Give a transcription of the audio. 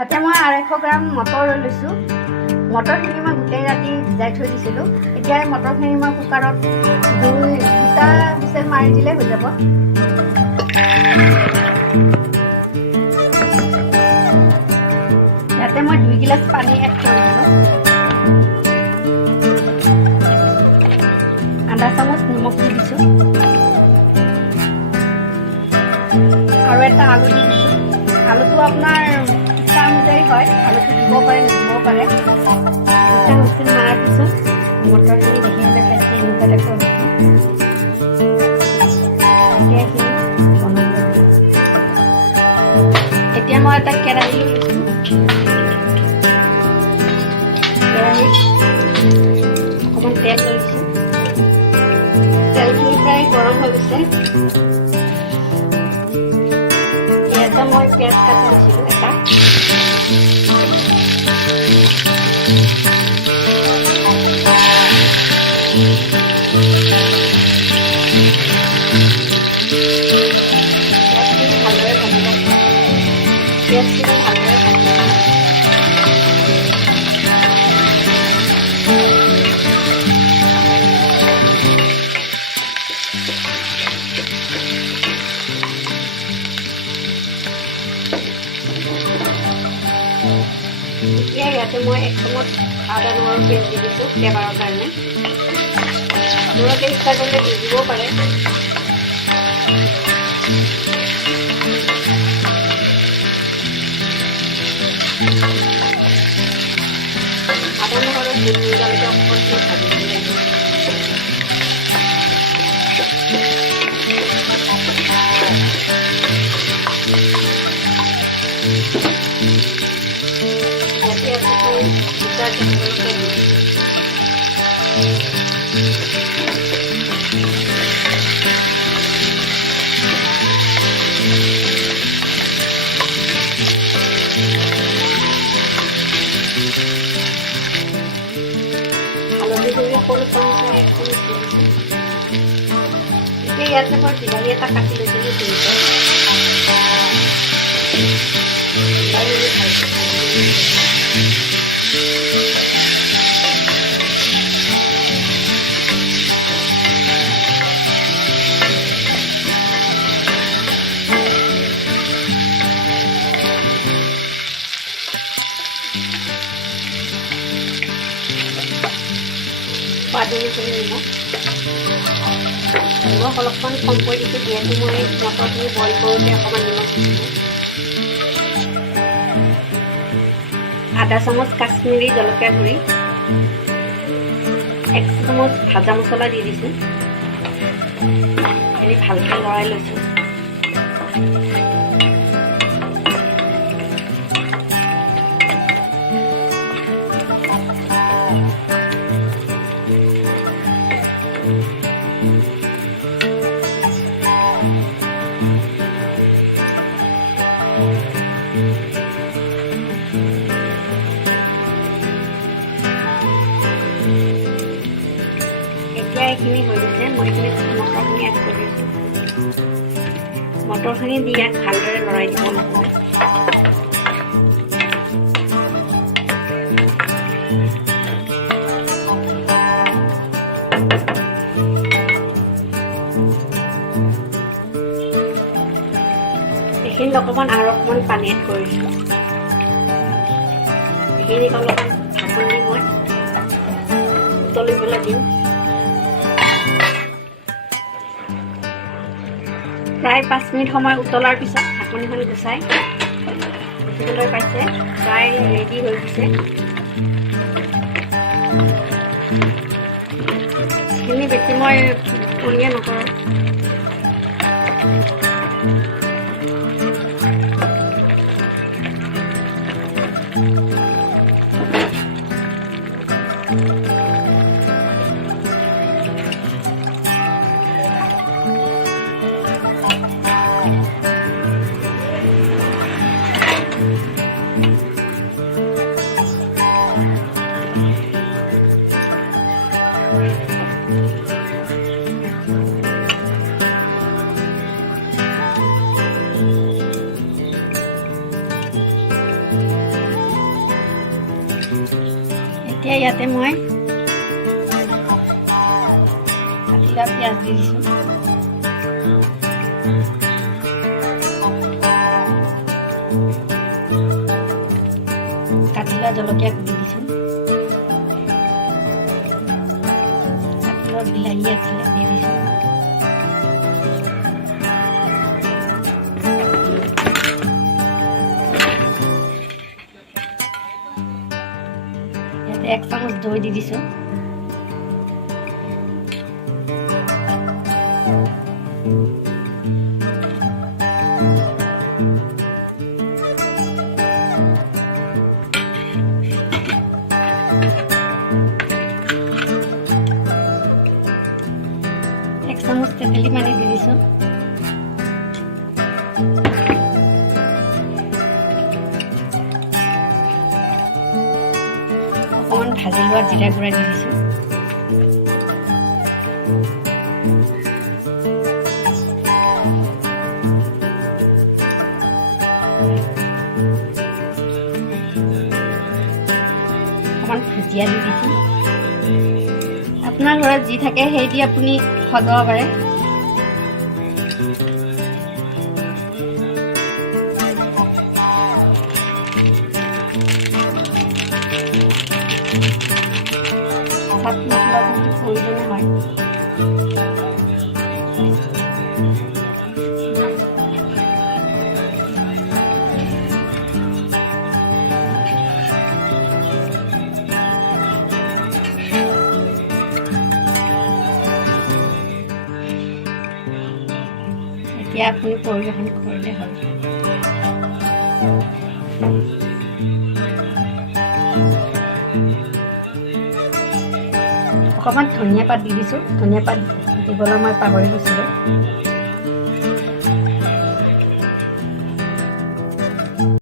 ইয়াতে মই 250 গ্ৰাম মটৰ লৈ লৈছোঁ। মটৰখিনি মই গোটেই ৰাতি ভিজাই থৈ দিছিলোঁ। এতিয়া এই মটৰখিনি মই কুকাৰত দুটা হুইচেল মাৰি দিলে হৈ যাব। ইয়াতে মই 2 গিলাচ পানী এড কৰি দিলোঁ। আধা চামুচ নিমখ দি দিছোঁ আৰু এটা আলু দি দিছোঁ। আলুটো আপোনাৰ ইচ্ছা অনুযায়ী হয়, আলুটো দিব পাৰে নিদিবও পাৰে। দুটা হুইচেল মৰাৰ পিছত মটৰখিনি দেখিবলৈ পাইছে এনেকুৱা টাইপৰ হৈছে। এতিয়া মই এটা কেৰাহী লৈছোঁ। কেৰাহীত অকণমান তেল লৈছোঁ। তেলখিনি প্ৰায় গৰম হৈ গৈছে। ইয়াতে মই পিঁয়াজ কাটি লৈছিলোঁ এটা। পিঁয়াজখিনি ভালদৰে ভাজি ল'ম। পিঁয়াজখিনি ভালদৰে ভাজি ল'ম। এতিয়া ইয়াতে মই 1 চামুচ আদা নহৰু পেষ্ট দি দিছোঁ ফ্লেভাৰৰ কাৰণে। আপোনালোকে ইচ্ছা কৰিলে দি দিবও পাৰে। আদা নহৰু ভুনজালৈকে অকণমান ভাজি দিব লাগিব। ইয়াতে মই বিলাহী এটা কাটি লৈছিলোঁ। সোৱাদ অনুসৰি নিমখ অলপমান কমকৈ দিছোঁ, যিহেতু মই মটৰখিনি বইল কৰোঁতে অকণমান নিমখ দিছিলোঁ। আধা চামুচ কাশ্মীৰী জলকীয়া গুড়ি, 1 চামুচ ভাজা মছলা দি দিছোঁ। এনে ভালকৈ লৰাই লৈছোঁ। এতিয়া এইখিনি হৈ গৈছে। মই এইখিনি মটৰখিনি এড কৰি দিছোঁ। মটৰখিনি দি ইয়াক ভালদৰে লৰাই দিব লাগিব। এইখিনিত অকণমান আৰু অকণমান পানী এড কৰিছোঁ। এইখিনিত অলপমান ঢাকন দি মই উতলিবলৈ দিম। প্ৰায় 5 মিনিট সময় উতলাৰ পিছত ঢাকনিখন গুচাই দেখিবলৈ পাইছে প্ৰায় ৰেডি হৈ গৈছে। এইখিনি বেছি মই পনীয়া নকৰোঁ। এতিয়া ইয়াতে মই কাটি লোৱা পিঁয়াজ দি দিছোঁ। কাটি লোৱা জলকীয়া গুড়ি দিছোঁ। কাটি লোৱা বিলাহী আছিলে দি দিছোঁ। ইয়াতে 1 চামুচ দৈ দি দিছোঁ। চামুচ তেঁতেলী পানী দি দিছোঁ। অকণমান ভাজি লোৱা জিৰা গুড়া দি দিছোঁ। অকণমান ভুজিয়া দি দিছোঁ। আপোনাৰ ঘৰত যি থাকে সেই দি আপুনি সজাব পাৰে। চাট মছলা কিন্তু প্ৰয়োজনীয় হয়। এতিয়া আপুনি পৰিৱেশন কৰিলে হ'ল। অকণমান ধনিয়া পাত দি দিছোঁ। ধনিয়া পাত দিবলৈ মই পাহৰি গৈছিলোঁ।